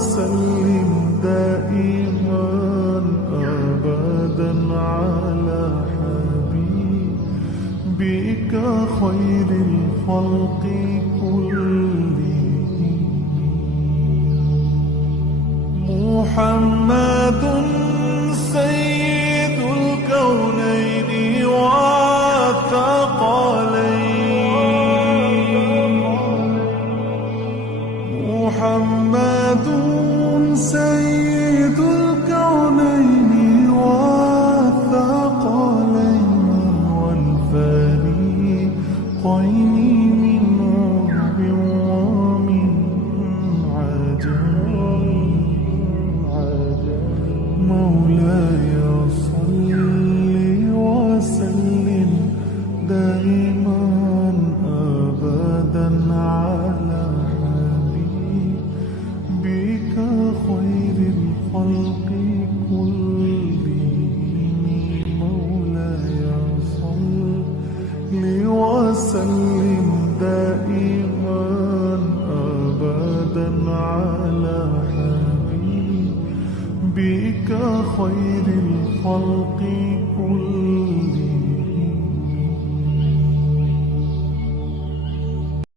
وسلم دائما أبدا على حبيبك خير الخلق كلهم محمد سيد الكونين والثقلين محمد سيد الكونين والثقلين والفريقين من عرب ومن عجم مولاي صل وسلم دائما أبدا على حبيبك خير الخلق كلهم مولاي صل وسلم دائما أبدا على حبيبك خير الخلق كلهم